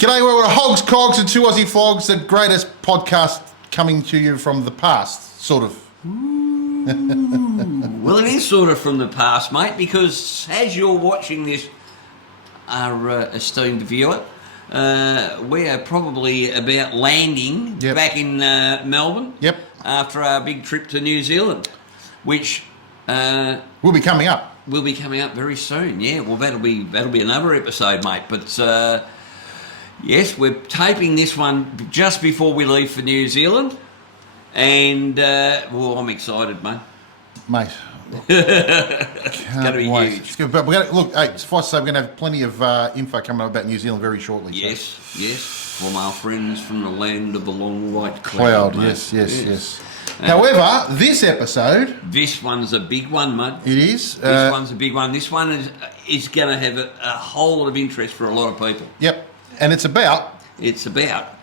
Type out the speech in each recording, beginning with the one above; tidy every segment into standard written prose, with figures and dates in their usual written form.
G'day, we're Hogs, Cogs and two Aussie Flogs, the greatest podcast coming to you from the past, sort of. Well, it is sort of from the past, mate, because as you're watching this, our esteemed viewer, we are probably about landing back in Melbourne after our big trip to New Zealand, which will be coming up. Will be coming up very soon. Yeah, well, that'll be another episode, mate. But yes, we're taping this one just before we leave for New Zealand, and well, I'm excited, mate. Mate, it's going to be huge. But we're gonna, look, hey, suffice to say, we're going to have plenty of info coming up about New Zealand very shortly. Yes, so. Yes, from our friends from the land of the long white cloud. Yes. However, this episode... This one's a big one, mate. It is. This one's a big one. This one is going to have a whole lot of interest for a lot of people. Yep. And it's about... It's about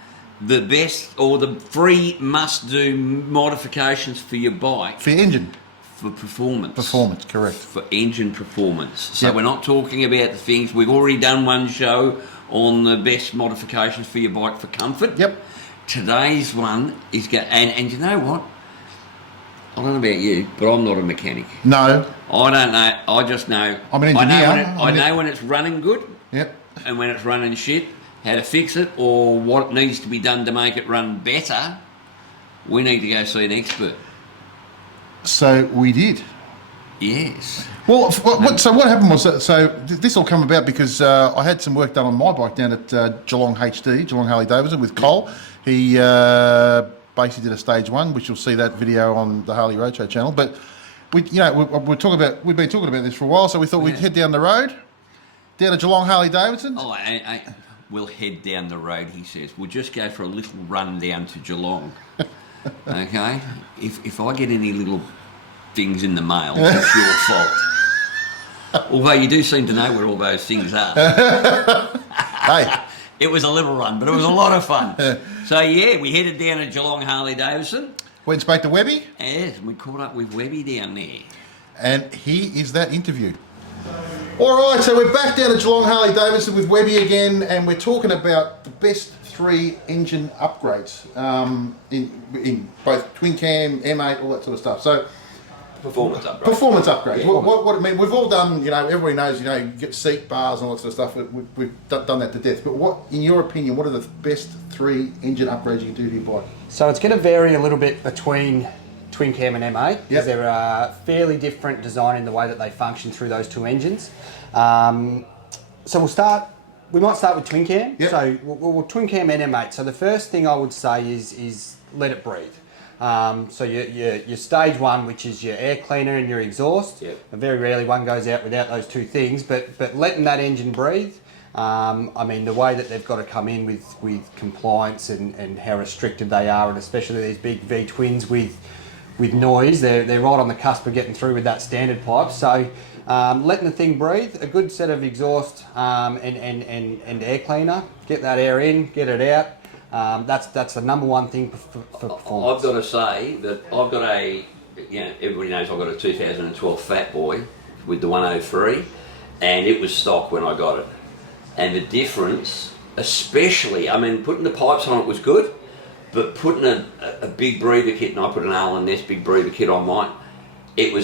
the best or the 3 must-do modifications for your bike. For your engine. For performance. Performance, correct. For engine performance. So we're not talking about the things... We've already done one show on the best modifications for your bike for comfort. Yep. Today's one is... And you know what? I don't know about you, but I'm not a mechanic. No. I don't know. I just know... I'm an engineer. I know when it's running good. Yep. And when it's running shit, how to fix it, or what needs to be done to make it run better. We need to go see an expert. So we did. Yes. Well, so what happened was, this all came about because I had some work done on my bike down at Geelong Harley Davidson with Cole. He basically did a stage 1, which you'll see that video on the Harley Roadshow channel. But we've been talking about this for a while, so we thought we'd head down the road, down to Geelong Harley Davidson. Oh, we'll head down the road, he says. We'll just go for a little run down to Geelong. Okay? If I get any little things in the mail, it's your fault. Although you do seem to know where all those things are. Hey. It was a little run, but it was a lot of fun. So, yeah, we headed down to Geelong Harley Davidson. Went straight to Webby? Yes, we caught up with Webby down there. And here is that interview. All right, so we're back down to Geelong Harley Davidson with Webby again, and we're talking about the best 3 engine upgrades in both twin cam, M8, all that sort of stuff. So performance upgrades. Performance upgrades. Yeah. What I mean, we've all done. Everybody knows. You get seat bars and all that sort of stuff. We've done that to death. But what, in your opinion, what are the best 3 engine upgrades you can do to your bike? So it's going to vary a little bit between twin cam and M8 because they're fairly different design in the way that they function through those 2 engines. So we might start with twin cam. Yep. So we'll twin cam and M8. So the first thing I would say is let it breathe. So your stage 1, which is your air cleaner and your exhaust. Yep. And very rarely one goes out without those 2 things. But letting that engine breathe. I mean, the way that they've got to come in with compliance and how restricted they are, and especially these big V-twins with noise, they're right on the cusp of getting through with that standard pipe. So letting the thing breathe, a good set of exhaust and air cleaner, get that air in, get it out. That's the number 1 thing for performance. I've got to say that I've got everybody knows I've got a 2012 Fat Boy with the 103, and it was stock when I got it. And the difference, especially, I mean, putting the pipes on it was good, but putting a big breather kit, and I put an Allen Ness big breather kit on mine, I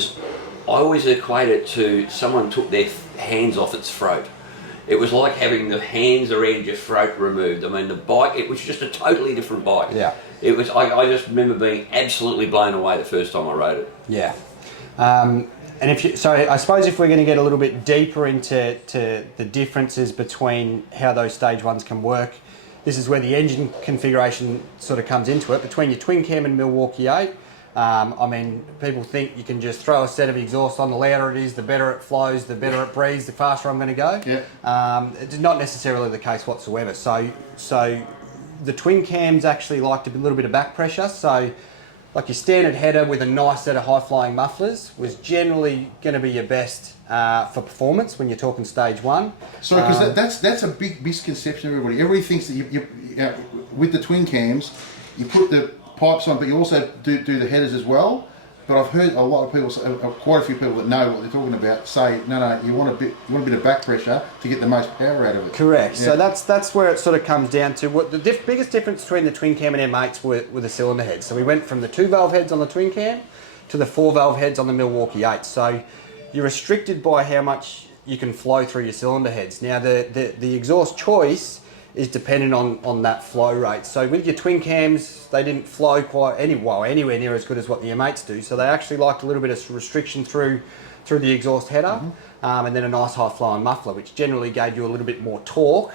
always equate it to someone took their hands off its throat. It was like having the hands around your throat removed. I mean, the bike, it was just a totally different bike. Yeah. It was. I just remember being absolutely blown away the first time I rode it. Yeah. And so I suppose if we're going to get a little bit deeper into the differences between how those stage 1s can work, this is where the engine configuration sort of comes into it. Between your twin cam and Milwaukee 8, I mean, people think you can just throw a set of exhaust on, the louder it is, the better it flows, the better it breathes, the faster I'm going to go. Yeah. It's not necessarily the case whatsoever. So the twin cams actually like to be a little bit of back pressure. So like your standard header with a nice set of high-flying mufflers was generally going to be your best for performance when you're talking stage 1. So because that's a big misconception of everybody. Everybody thinks that you with the twin cams, you put the pipes on, but you also do the headers as well. But I've heard a lot of people, quite a few people that know what they're talking about, say, no, you want a bit of back pressure to get the most power out of it. Correct. Yeah. So that's where it sort of comes down to what the biggest difference between the twin cam and M8s were the cylinder heads. So we went from the 2-valve heads on the twin cam to the 4-valve heads on the Milwaukee 8. So you're restricted by how much you can flow through your cylinder heads. Now the exhaust choice is dependent on that flow rate. So with your twin cams, they didn't flow anywhere near as good as what the M8s do. So they actually liked a little bit of restriction through the exhaust header, and then a nice high flowing muffler, which generally gave you a little bit more torque,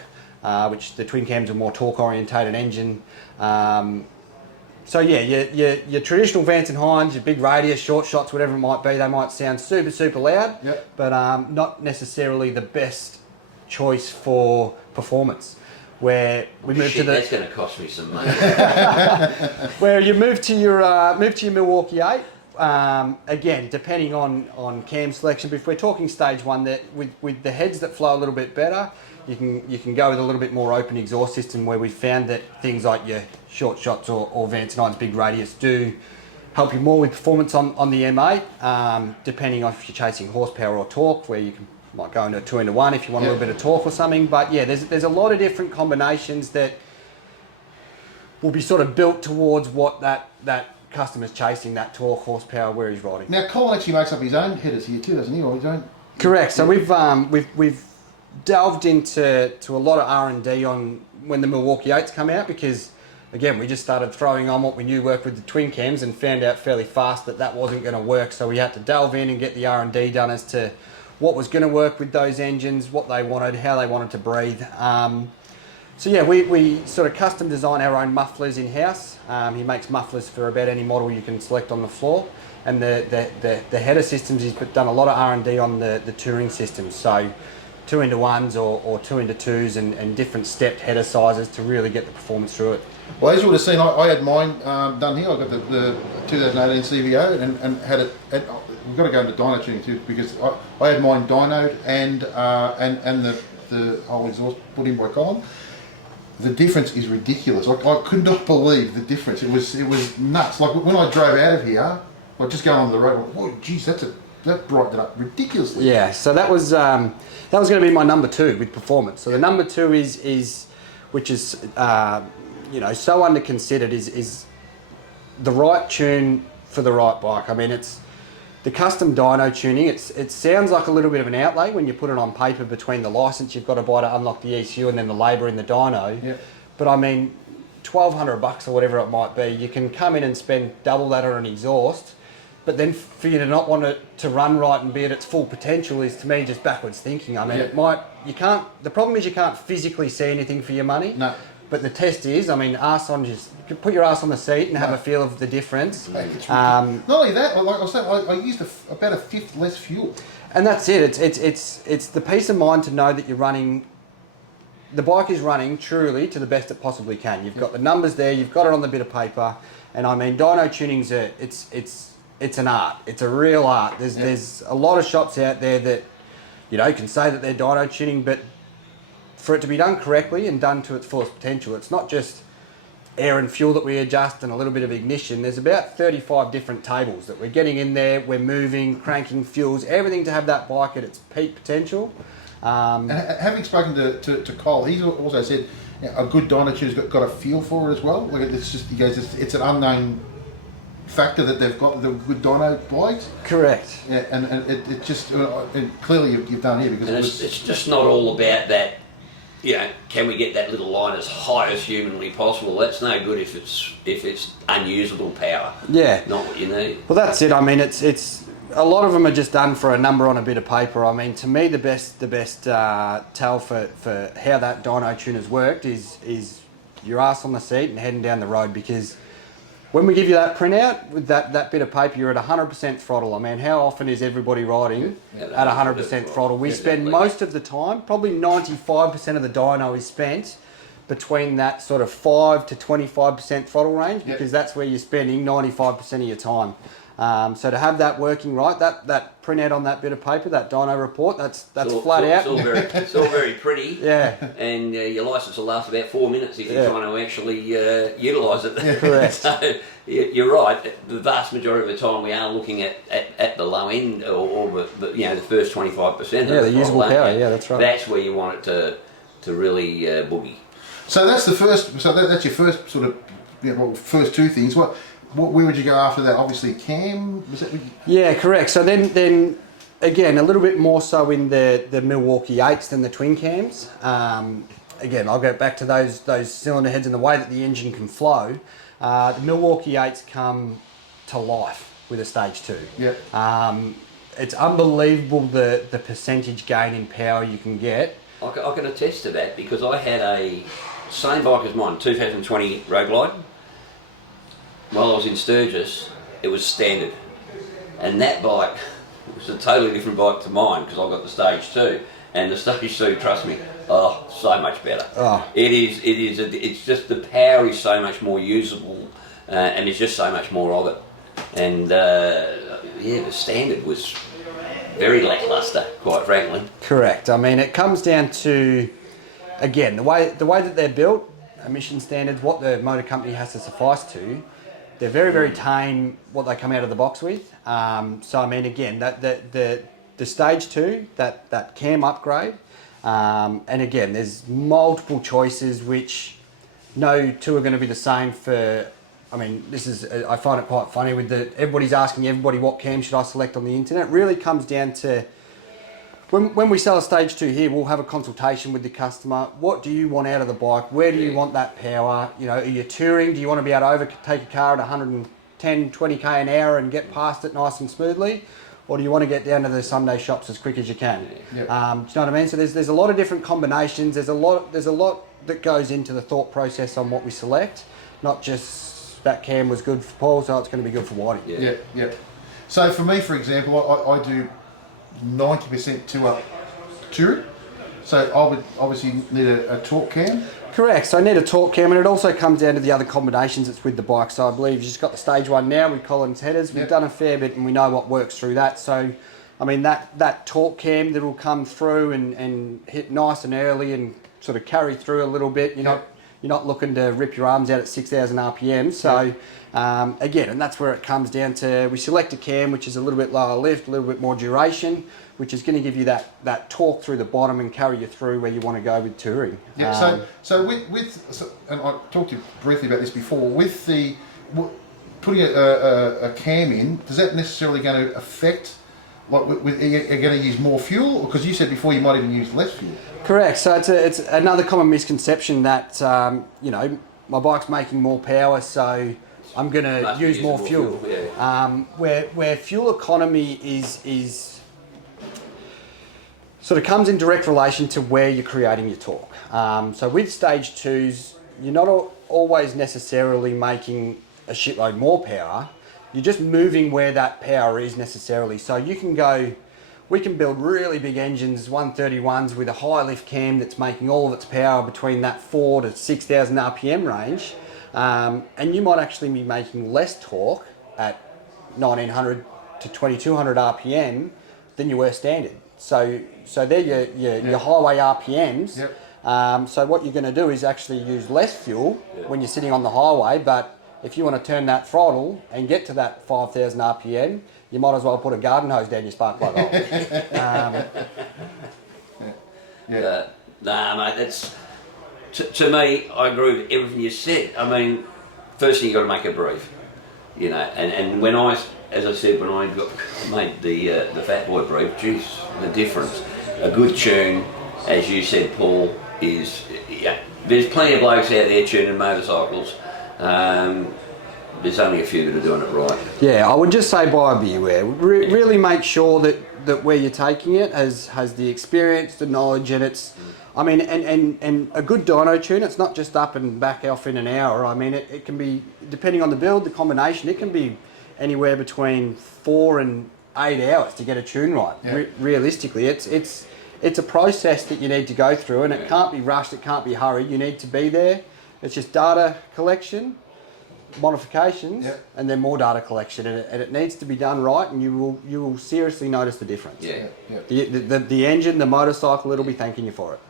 which the twin cams are more torque orientated engine. So yeah, your traditional Vance and Hines, your big radius, short shots, whatever it might be, they might sound super, super loud, but not necessarily the best choice for performance. Where we moved to that's going to cost me some money. where you move to your Milwaukee 8. Again, depending on cam selection, but if we're talking stage 1, that with the heads that flow a little bit better, you can go with a little bit more open exhaust system, where we found that things like your short shots or Vance and Hines big radius do help you more with performance on the M8, depending on if you're chasing horsepower or torque, where you might go into a 2-into-1 if you want a little bit of torque or something. But yeah, there's a lot of different combinations that will be sort of built towards what that customer's chasing, that torque, horsepower, where he's riding. Now, Colin actually makes up his own headers here too, doesn't he? Or his own? Correct. So we've delved into a lot of R&D on when the Milwaukee 8s come out, because again, we just started throwing on what we knew worked with the twin cams and found out fairly fast that wasn't going to work. So we had to delve in and get the R&D done as to what was going to work with those engines, what they wanted, how they wanted to breathe. So yeah, we sort of custom design our own mufflers in-house. He makes mufflers for about any model you can select on the floor. And the header systems, he's done a lot of R&D on the touring systems. So 2-into-1s or 2-into-2s and different stepped header sizes to really get the performance through it. Well, as you would have seen, I had mine done here. I got the 2018 CVO and had it. We've got to go into dyno tuning too, because I had mine dynoed and the whole exhaust put in by Colin. The difference is ridiculous. I could not believe the difference. It was nuts. Like when I drove out of here, like just going on the road, I went, whoa, geez, that brightened it up ridiculously. Yeah. So that was going to be my number 2 with performance. So the number 2 is which is so under considered is the right tune for the right bike. I mean, it's the custom dyno tuning. It sounds like a little bit of an outlay when you put it on paper between the license you've got to buy to unlock the ECU and then the labour in the dyno. Yeah. But I mean, $1,200 or whatever it might be, you can come in and spend double that on an exhaust. But then for you to not want it to run right and be at its full potential is, to me, just backwards thinking. I mean, the problem is you can't physically see anything for your money. No. But the test is, I mean, put your ass on the seat and have a feel of the difference. Not only that, like I said, I used about a fifth less fuel. And that's it. It's the peace of mind to know that the bike is running truly to the best it possibly can. You've got the numbers there, you've got it on the bit of paper, and I mean, dyno tuning's it's an art. It's a real art. There's a lot of shops out there that can say that they're dyno tuning, but for it to be done correctly and done to its fullest potential, it's not just air and fuel that we adjust and a little bit of ignition. There's about 35 different tables that we're getting in there. We're moving, cranking fuels, everything to have that bike at its peak potential. And having spoken to Cole, he's also said a good dyno tuner's got a feel for it as well. Like he goes, it's an unknown factor that they've got the good dyno bikes. Correct. Yeah, and it just and clearly you've done here because it's just not all about that. Can we get that little line as high as humanly possible? That's no good if it's unusable power. Yeah. Not what you need. Well, that's it. I mean, it's a lot of them are just done for a number on a bit of paper. I mean, to me, the best tell for how that dyno tuner's worked is your ass on the seat and heading down the road, because when we give you that printout with that bit of paper, you're at 100% throttle. I mean, how often is everybody riding at 100% throttle? We spend most of the time, probably 95% of the dyno is spent between that sort of 5 to 25% throttle range, because that's where you're spending 95% of your time. So to have that working right, that printout on that bit of paper, that dyno report, that's all, flat out. It's all very pretty. Yeah. And your licence will last about 4 minutes if you're Yeah. trying to actually utilise it. Correct. So you're right. The vast majority of the time we are looking at the low end or the first 25%. Yeah, the usable power. Yeah, that's right. That's where you want it to really boogie. So that's the first. So that's your first sort of first two things. Where would you go after that? Obviously, cam. Was that? Yeah, correct. So then again, a little bit more so in the Milwaukee 8s than the twin cams. Again, I'll go back to those cylinder heads and the way that the engine can flow. The Milwaukee 8s come to life with a stage 2. Yeah. It's unbelievable the percentage gain in power you can get. I can attest to that because I had a same bike as mine, 2020 Road Glide. While I was in Sturgis, it was standard, and that bike was a totally different bike to mine because I got the stage 2, and the stage 2, trust me, so much better. Oh. It's just the power is so much more usable, and there's just so much more of it, and the standard was very lackluster, quite frankly. Correct. I mean, it comes down to, again, the way that they're built, emission standards, what the motor company has to suffice to. They're very, very tame what they come out of the box with. So I mean, again, the stage 2, that cam upgrade, and again, there's multiple choices which no two are going to be the same for. I mean, I find it quite funny with everybody's asking everybody what cam should I select on the internet. It really comes down to when we sell a stage 2 here, we'll have a consultation with the customer. What do you want out of the bike? Where do you want that power? You know, are you touring? Do you want to be able to overtake a car at 110, 20k an hour and get past it nice and smoothly? Or do you want to get down to the Sunday shops as quick as you can? Yeah. Do you know what I mean? So there's a lot of different combinations. There's a lot that goes into the thought process on what we select, not just that cam was good for Paul, so it's going to be good for Whitey. Yeah. So for me, for example, I do 90% two-up touring. So I would obviously need a torque cam. Correct. So I need a torque cam, and it also comes down to the other combinations that's with the bike. So I believe you've just got the stage 1 now with Collins headers. We've done a fair bit, and we know what works through that. So, I mean, that torque cam that will come through and hit nice and early and sort of carry through a little bit. You're not looking to rip your arms out at 6,000 RPM. So again, and that's where it comes down to, we select a cam which is a little bit lower lift, a little bit more duration, which is going to give you that torque through the bottom and carry you through where you want to go with touring. Yeah. So and I talked to you briefly about this before. With putting a cam in, does that necessarily going to affect? Are you going to use more fuel? Because you said before you might even use less fuel. Correct. So it's another common misconception that my bike's making more power, so I'm going to use more fuel. Yeah. Where fuel economy is sort of comes in direct relation to where you're creating your torque. So with stage 2s, you're not always necessarily making a shitload more power. You're just moving where that power is necessarily. So you can we can build really big engines, 131s with a high lift cam that's making all of its power between that 4,000 to 6,000 RPM range. And you might actually be making less torque at 1,900 to 2,200 RPM than you were standard. So they're your highway RPMs. Yep. So what you're going to do is actually use less fuel when you're sitting on the highway, but if you want to turn that throttle and get to that 5,000 RPM, you might as well put a garden hose down your spark plug hole. Nah, mate, that's... To me, I agree with everything you said. I mean, first thing, you've got to make it breathe. You know, and when as I said, when I made the Fat Boy brief, geez, the difference. A good tune, as you said, Paul, is... there's plenty of blokes out there tuning motorcycles. There's only a few that are doing it right. Yeah, I would just say buyer beware. Really make sure that where you're taking it has the experience, the knowledge, and it's... I mean, and a good dyno tune, it's not just up and back off in an hour. I mean, it can be, depending on the build, the combination, it can be anywhere between 4 and 8 hours to get a tune right. Yeah. Realistically, it's a process that you need to go through, and it can't be rushed, it can't be hurried. You need to be there. It's just data collection, modifications, Yep. and then more data collection, and it needs to be done right, and you will seriously notice the difference. Yeah. The engine, the motorcycle, it'll be thanking you for it.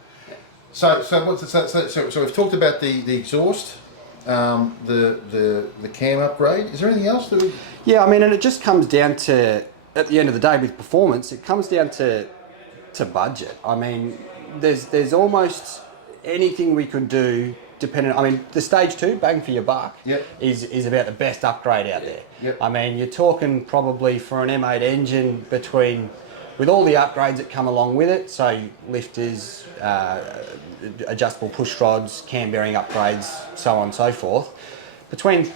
So we've talked about the exhaust, the cam upgrade. Is there anything else that we... Yeah, I mean, and it just comes down to, at the end of the day, with performance, it comes down to budget. I mean, there's almost anything we could do depending. I mean, the stage 2 bang for your buck Yep. is about the best upgrade out there. Yep. I mean, you're talking probably for an M8 engine with all the upgrades that come along with it, so lifters, adjustable push rods, cam bearing upgrades, so on and so forth, between,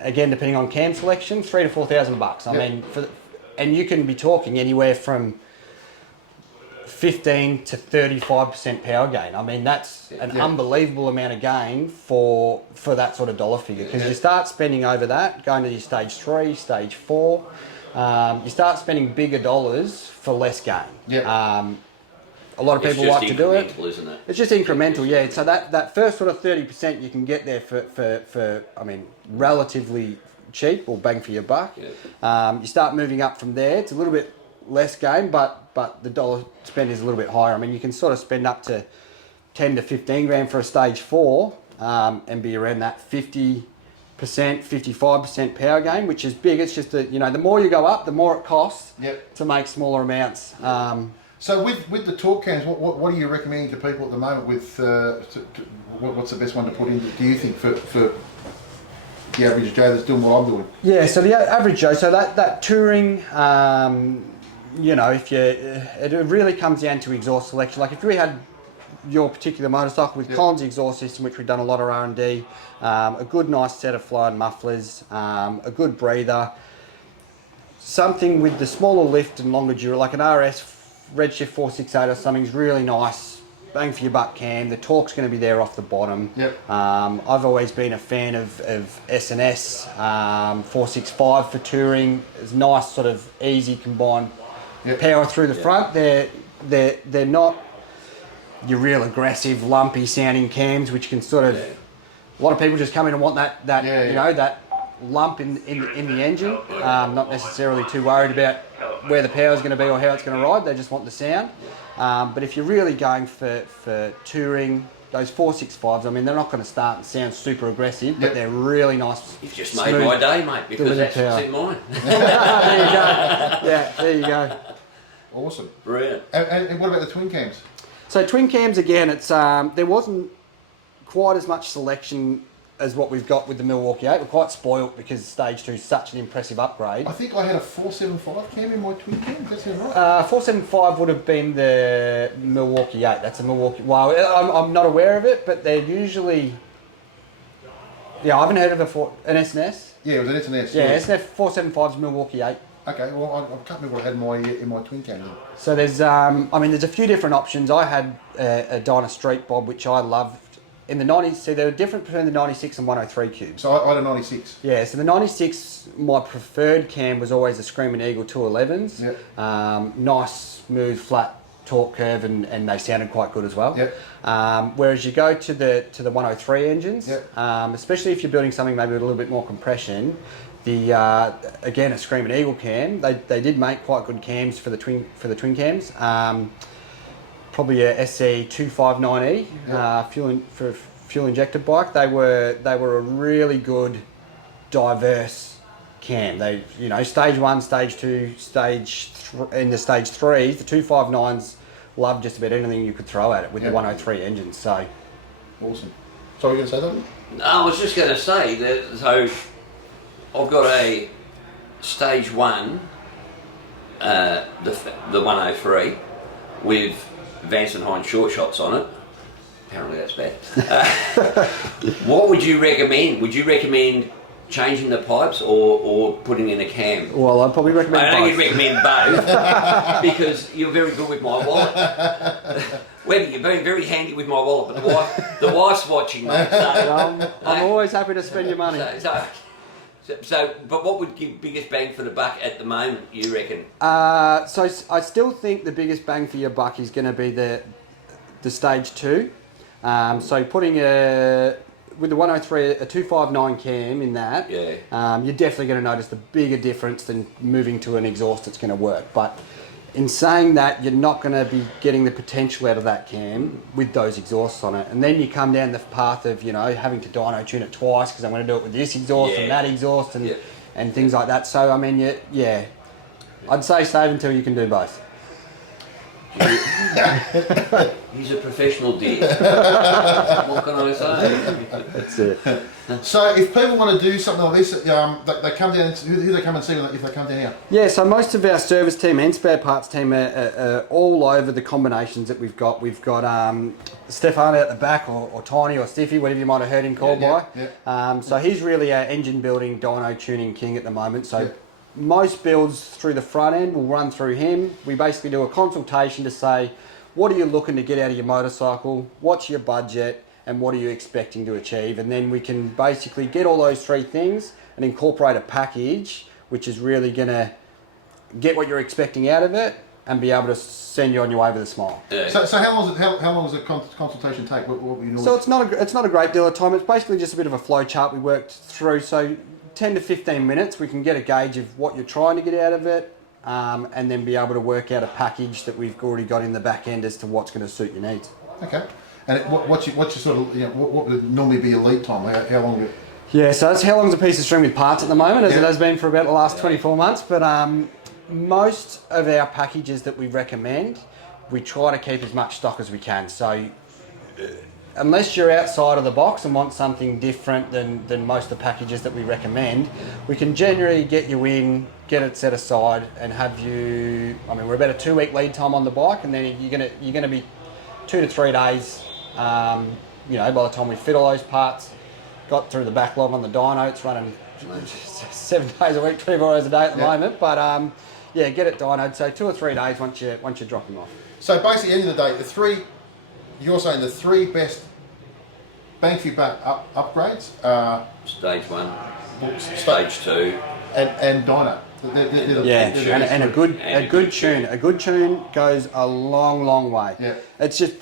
again, depending on cam selection, $3,000 to $4,000. I Yep. mean, and you can be talking anywhere from 15 to 35% power gain. I mean, that's an unbelievable amount of gain for that sort of dollar figure, because you start spending over that, going to your stage 3, stage 4, you start spending bigger dollars for less gain. Yeah. A lot of people like to do it. Isn't it? It's just incremental, yeah. So that first sort of 30% you can get there for I mean, relatively cheap or bang for your buck. Yeah. You start moving up from there. It's a little bit less gain, but the dollar spend is a little bit higher. I mean, you can sort of spend up to 10 to 15 grand for a stage 4 and be around that 50%, 55% power gain, which is big. It's just that, you know, the more you go up, the more it costs to make smaller amounts. So with the torque cams, what are you recommending to people at the moment? With what's the best one to put in? Do you think for the average Joe that's doing what I'm doing? Yeah, so the average Joe, so that touring, you know, it really comes down to exhaust selection. Like if we had your particular motorcycle with Collins exhaust system, which we've done a lot of R&D, a good nice set of flowing mufflers, a good breather, something with the smaller lift and longer duration, like an RS Redshift 468 or something's really nice, bang for your buck cam. The torque's going to be there off the bottom. I've always been a fan of S&S 465 for touring. It's nice, sort of easy combined power through the front. They're not your real aggressive, lumpy sounding cams, which can sort of a lot of people just come in and want that you know, that lump in the engine. Not necessarily too worried about where the power is going to be or how it's going to ride. They just want the sound. But if you're really going for touring, those 465s, I mean, they're not going to start and sound super aggressive, but they're really nice. You've just made my day, mate, because that's what's in mine. There you go. Yeah, there you go. Awesome. Brilliant. And what about the twin cams? So twin cams, again, it's there wasn't quite as much selection as what we've got with the Milwaukee 8. We're quite spoilt because Stage 2 is such an impressive upgrade. I think I had a 475 cam in my twin cam. Does that sound right? 475 would have been the Milwaukee 8. That's a Milwaukee... Well, I'm not aware of it, but they're usually... Yeah, I haven't heard of an S&S. Yeah, it was an S&S. Yeah, S&S 475's Milwaukee 8. Okay, well, I can't remember what I had in my twin cam then. So there's, I mean, there's a few different options. I had a Dyna Street Bob, which I loved. In the 90s, see, there were different between the 96 and 103 cubes. So I had a 96. Yeah, so the 96, my preferred cam was always the Screaming Eagle 211s. Yep. Nice, smooth, flat torque curve, and they sounded quite good as well. Yep. Whereas you go to the 103 engines, Yep. especially if you're building something maybe with a little bit more compression, again, a Screaming Eagle cam, they did make quite good cams for the twin cams. Probably a SC 259E fuel injected bike. They were a really good, diverse cam. They, you know, stage 1, stage 2, in the stage 3s, the 259s loved just about anything you could throw at it with the 103 engines. So awesome. So were you going to say something? No, I was just going to say that. So I've got a stage 1, the 103 with Vance and Hines short shots on it. Apparently that's bad. What would you recommend? Would you recommend changing the pipes or putting in a cam? Well, I'd probably recommend I know both. you'd recommend both because you're very good with my wallet. Webby, you're very, very handy with my wallet, but the wife's watching, mate. So, I'm always happy to spend your money. So, but what would give biggest bang for the buck at the moment, you reckon? So I still think the biggest bang for your buck is going to be the stage 2. So putting a with the 103, a 259 cam in that, you're definitely going to notice the bigger difference than moving to an exhaust that's going to work. But in saying that, you're not going to be getting the potential out of that cam with those exhausts on it. And then you come down the path of, you know, having to dyno tune it twice because I'm going to do it with this exhaust and that exhaust and things like that. So, I mean, I'd say save until you can do both. He's a professional dear. What can I say? That's it. So if people want to do something like this, they come down. Who do they come and see if they come down here? Yeah, so most of our service team and spare parts team are all over the combinations that we've got. We've got Stefan out the back, or Tiny, or Stiffy, whatever you might have heard him called by. So he's really our engine building, dyno tuning king at the moment. So most builds through the front end will run through him. We basically do a consultation to say, what are you looking to get out of your motorcycle? What's your budget? And what are you expecting to achieve? And then we can basically get all those three things and incorporate a package which is really going to get what you're expecting out of it and be able to send you on your way with a smile. So how long does a consultation take? What you normally... So it's not a great deal of time. It's basically just a bit of a flow chart we worked through. So 10 to 15 minutes, we can get a gauge of what you're trying to get out of it, and then be able to work out a package that we've already got in the back end as to what's going to suit your needs. Okay. And what's your sort of, you know, what would normally be your lead time? How long would it... Yeah, so that's how long's a piece of string with parts at the moment, as it has been for about the last 24 months. But most of our packages that we recommend, we try to keep as much stock as we can. So unless you're outside of the box and want something different than most of the packages that we recommend, we can generally get you in, get it set aside, and have you. I mean, we're about a 2-week lead time on the bike, and then you're gonna be 2 to 3 days. You know, by the time we fit all those parts, got through the backlog on the dyno, it's running 7 days a week, 24 hours a day at the moment. But yeah, get it dynoed. So 2 or 3 days once you drop them off. So basically, at the end of the day, you're saying the three best bang for your buck upgrades are Stage 1, Stage 2, and dyno. And a good tune. A good tune goes a long way. Yeah. It's just,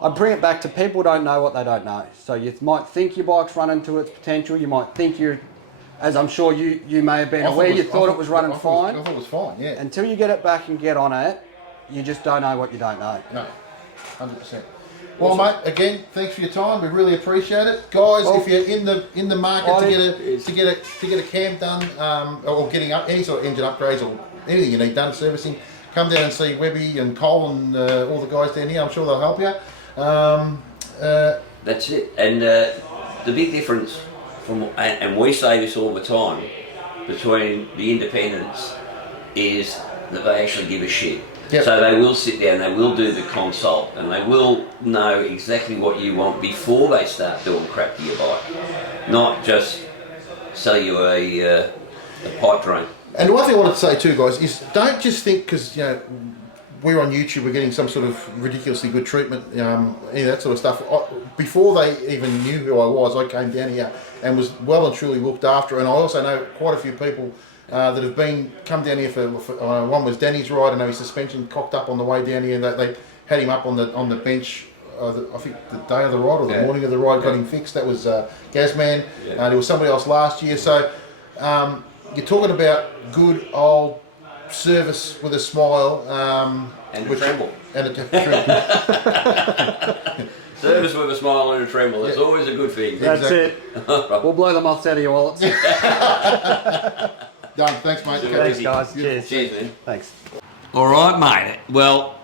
I bring it back to people don't know what they don't know. So you might think your bike's running to its potential. You might think as I'm sure you may have been aware, you thought it was running fine. I thought it was fine, yeah. Until you get it back and get on it, you just don't know what you don't know. No, 100%. Well, mate, again, thanks for your time. We really appreciate it, guys. If you're in the market to get a cam done, or getting up any sort of engine upgrades or anything you need done, servicing, come down and see Webby and Cole and all the guys down here. I'm sure they'll help you. That's it. And the big difference and we say this all the time, between the independents is that they actually give a shit. Yep. So they will sit down, they will do the consult, and they will know exactly what you want before they start doing crap to your bike. Not just sell you a pipe dream. And one thing I wanted to say too, guys, is don't just think because, you know, we're on YouTube, we're getting some sort of ridiculously good treatment, any of that sort of stuff. Before they even knew who I was, I came down here and was well and truly looked after. And I also know quite a few people that have come down here for one was Danny's ride. I know his suspension cocked up on the way down here, and they had him up on the bench. I think the day of the ride or the morning of the ride, got him fixed. That was Gazman. There was somebody else last year. So you're talking about good old service with a smile and a tremble. And a tremble. Service with a smile and a tremble. That's always a good thing. That's it. We'll blow the moths out of your wallets. Done. Thanks, mate. Thanks, guys. Cheers. Cheers, man. Thanks. All right, mate. Well,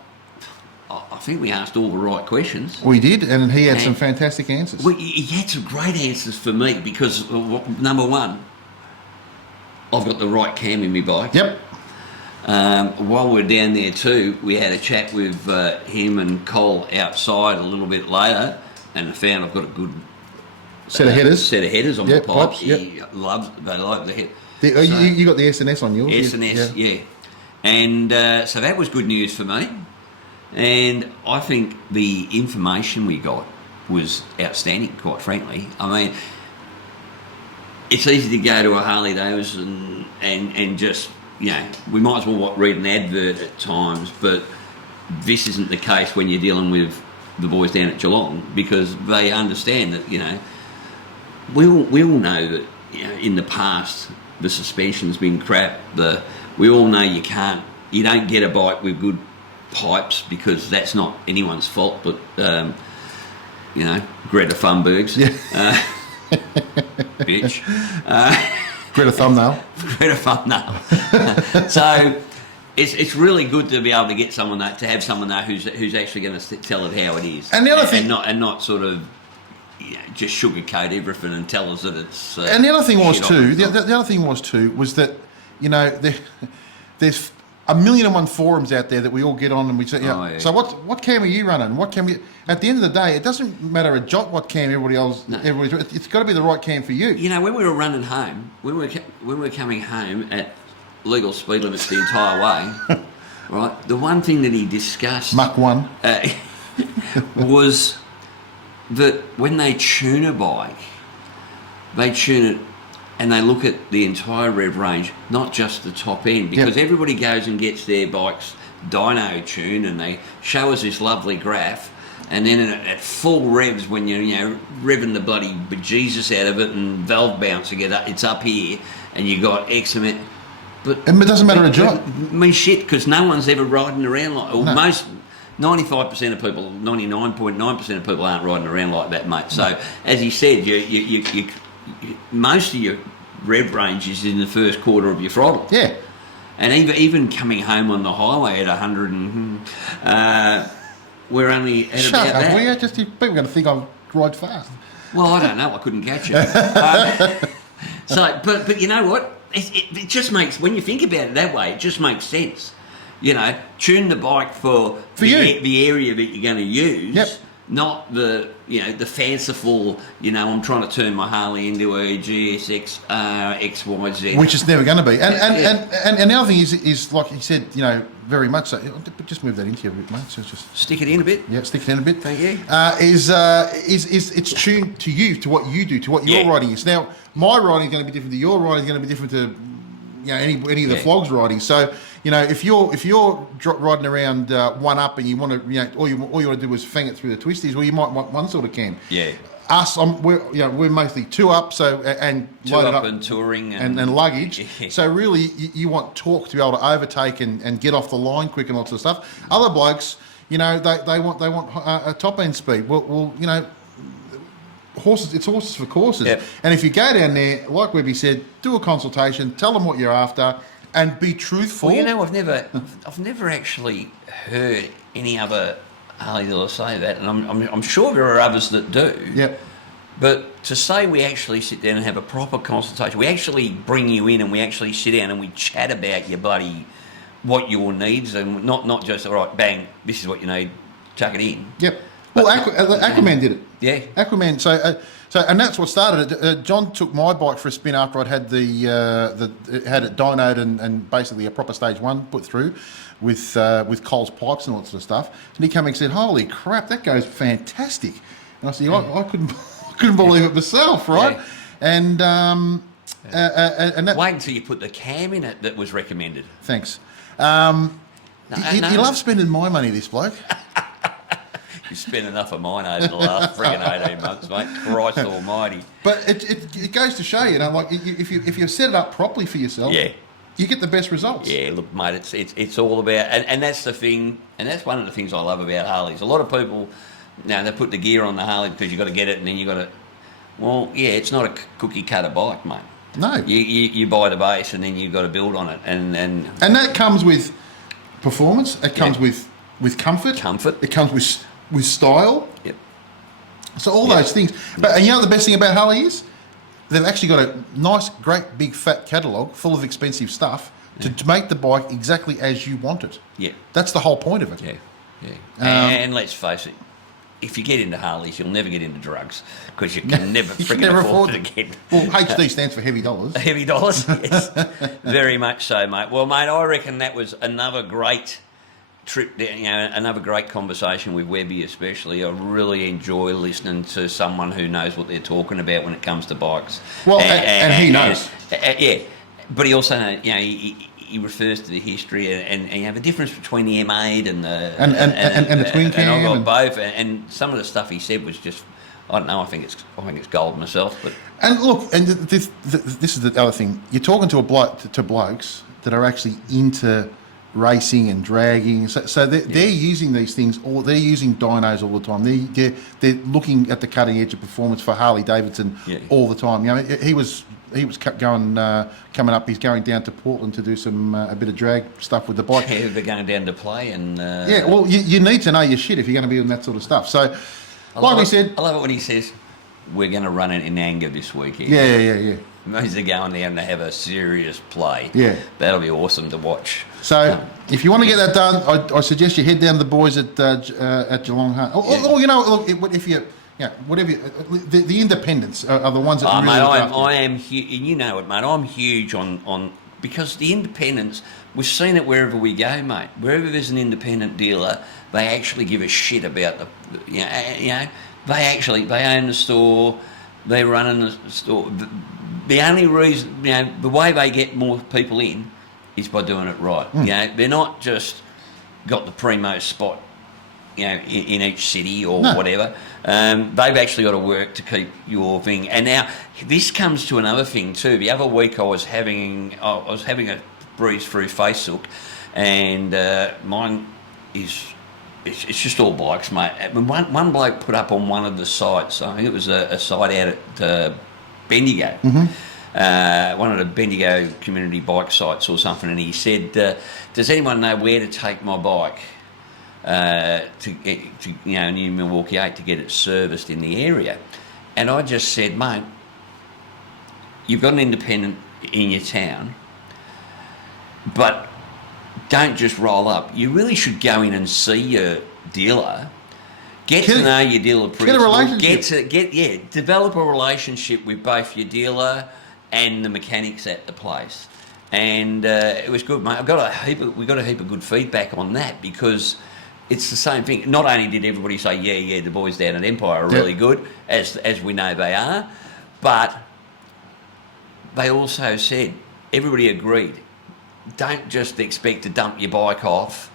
I think we asked all the right questions. We did, and he had some fantastic answers. Well, he had some great answers for me because, number one, I've got the right cam in my bike. Yep. While we're down there too, we had a chat with him and Cole outside a little bit later, and I found I've got a good set of headers on my pipes. He loves, they like the head. You got the S&S on yours? S&S, yeah. And so that was good news for me. And I think the information we got was outstanding, quite frankly. I mean, it's easy to go to a Harley Davidson and just, you know, we might as well read an advert at times, but this isn't the case when you're dealing with the boys down at Geelong, because they understand that, you know, we all know that, you know, in the past the suspension's been crap. We all know you don't get a bike with good pipes, because that's not anyone's fault, but you know, Greta Thunberg's. Yeah. Bitch. Greta thumbnail. Greta thumbnail. So it's really good to be able to get someone to have someone there who's actually going to tell it how it is. And the other thing, and not sort of, you know, just sugarcoat everything and tell us that it's. And the other thing was shit too. on. The other thing was that, you know, there's 1,000,001 forums out there that we all get on, and we say, Oh, yeah. So what cam are you running? What cam? At the end of the day, it doesn't matter a jot what cam everybody else. No. It's got to be the right cam for you. You know, when we were running home, when we were coming home at legal speed limits the entire way, right? The one thing that he discussed Mach 1. was that when they tune a bike, they tune it and they look at the entire rev range, not just the top end, because everybody goes and gets their bikes dyno tuned, and they show us this lovely graph, and then at full revs, when you're, you know, revving the bloody bejesus out of it and valve bounce together, it's up here, and you got X amount. But It doesn't matter a jot. I mean, shit, because no one's ever riding around like, or No. most 95% of people, 99.9% of people aren't riding around like that, mate. So as he said, you most of your rev range is in the first quarter of your throttle. Yeah. And even coming home on the highway at 100 and we're only at Shut about up, that. will you? Just people are going to think I ride fast. Well, I don't know. I couldn't catch it. But you know what? It just makes, when you think about it that way, it just makes sense. You know, tune the bike for you. the area that you're going to use. Yep. Not the fanciful, you know, I'm trying to turn my Harley into a GSX XYZ. Which it's never going to be. And Yeah. and the other thing is like he said, you know, very much so. Just move that into you a bit, mate. So just Stick it in a bit. yeah, stick it in a bit. Thank you. Is it's tuned to you, to what you do, to what your Yeah. riding is. Now, my riding is going to be different to your riding. Is going to be different to, you know, any of the Yeah. Flogs riding. So, you know, if you're riding around one up and you want to, you know, all you want to do is fang it through the twisties, well, you might want one sort of cam. Yeah. Us, we're mostly 2 up, so and Two loaded up and touring and luggage. Yeah. So really, you want torque to be able to overtake and get off the line quick and lots of stuff. Other blokes, you know, they want a top end speed. Well, you know, horses. It's horses for courses. Yep. And if you go down there, like Webby said, do a consultation, tell them what you're after, and be truthful. Well, you know, I've never actually heard any other Harley dealer say that, and I'm sure there are others that do. Yep. But to say we actually sit down and have a proper consultation, we actually bring you in and we actually sit down and we chat about your bloody, what your needs, and not just, all right, bang, this is what you need, chuck it in. Yep. Well, Aquaman did it. Yeah. Aquaman. So and that's what started it. John took my bike for a spin after I'd had had it dynoed and basically a proper stage 1 put through with Cole's pipes and all that sort of stuff. And he came and said, "Holy crap, that goes fantastic!" And I said, "I couldn't believe it myself, right?" Yeah. And that. Wait until you put the cam in it that was recommended. Thanks. No. He loves spending my money, this bloke. You've spent enough of mine over the last friggin' 18 months, mate. Christ almighty. But it goes to show, you know, like if you set it up properly for yourself, Yeah. you get the best results. Yeah, look, mate, it's all about, and that's the thing, and that's one of the things I love about Harleys. A lot of people, you know, they put the gear on the Harley because you've got to get it, and then you've got to, well, yeah, it's not a cookie cutter bike, mate. No. You buy the base, and then you've got to build on it, and And that comes with performance. It comes Yeah. with comfort. Comfort. It comes with style. Yep. So all those things. But and you know the best thing about Harley is they've actually got a nice, great, big, fat catalogue full of expensive stuff to make the bike exactly as you want it. Yeah. That's the whole point of it. Yeah. And let's face it, if you get into Harleys, you'll never get into drugs because you can never You can friggin' never afford afford it again. Well, HD stands for heavy dollars. Heavy dollars, yes. Very much so, mate. Well, mate, I reckon that was another great trip down, you know, another great conversation with Webby especially. I really enjoy listening to someone who knows what they're talking about when it comes to bikes. Well, and he knows. Yeah, but he also, you know, he refers to the history and you have a difference between the M8 and the And the twin cam and I've got and- both, and some of the stuff he said was just, I don't know. I think it's gold myself. But And look, and this is the other thing. You're talking to blokes that are actually into racing and dragging. So they're using these things, or they're using dynos all the time. They're looking at the cutting edge of performance for Harley Davidson all the time. You know, he was coming up. He's going down to Portland to do some a bit of drag stuff with the bike. Yeah, they're going down to play and. Yeah, well, you need to know your shit if you're going to be doing that sort of stuff. So, like we said, I love it when he says, "We're going to run it in anger this weekend." Yeah. Means they're going down to have a serious play. Yeah. That'll be awesome to watch. So, if you want to get that done, I suggest you head down to the boys at Geelong Harley. Or you know, look, if you, whatever, the independents are the ones that really mate, look after you. I am huge, and you know it, mate. I'm huge on because the independents. We've seen it wherever we go, mate. Wherever there's an independent dealer, they actually give a shit about you know, they own the store, they're running the store. The only reason, the way they get more people in is by doing it right. They're not just got the primo spot, in each city or whatever. They've actually got to work to keep your thing. And now this comes to another thing too. The other week I was having a breeze through Facebook, and mine is. It's just all bikes, mate. One bloke put up on one of the sites. I think it was a site out at Bendigo, one of the Bendigo community bike sites or something, and he said, "Does anyone know where to take my bike to near Milwaukee 8 to get it serviced in the area?" And I just said, "Mate, you've got an independent in your town, but don't just roll up. You really should go in and see your dealer." Get to know your dealer principal. Get a relationship. Develop a relationship with both your dealer and the mechanics at the place. And it was good, mate. We got a heap of good feedback on that, because it's the same thing. Not only did everybody say, the boys down at Empire are really good, as we know they are, but they also said, everybody agreed, don't just expect to dump your bike off.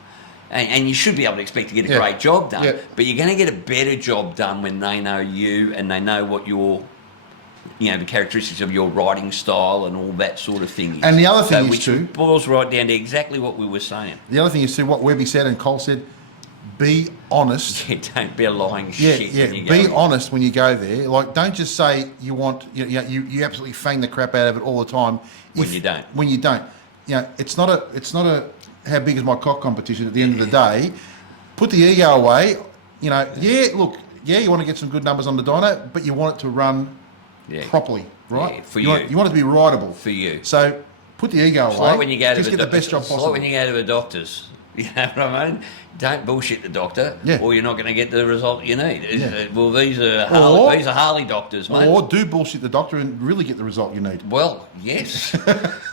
And you should be able to expect to get a great job done, but you're going to get a better job done when they know you and they know what your, the characteristics of your riding style and all that sort of thing is. And the other thing is which too, boils right down to exactly what we were saying. The other thing is too, what Webby said and Cole said, be honest. Yeah, don't be a lying shit. Yeah, when you be go honest when you go there. Like, don't just say you want, you absolutely fang the crap out of it all the time. When you don't. When you don't. It's not a how big is my cock competition at the end of the day. Put the ego away. You want to get some good numbers on the dyno, but you want it to run properly, right? Yeah, for you want it to be rideable. For you. So put the ego away. Like when you go to just get the best job possible. Like when you go to the doctors. You know what I mean? Don't bullshit the doctor, or you're not going to get the result you need. Well, these are Harley doctors, mate. Or do bullshit the doctor and really get the result you need. Well, yes,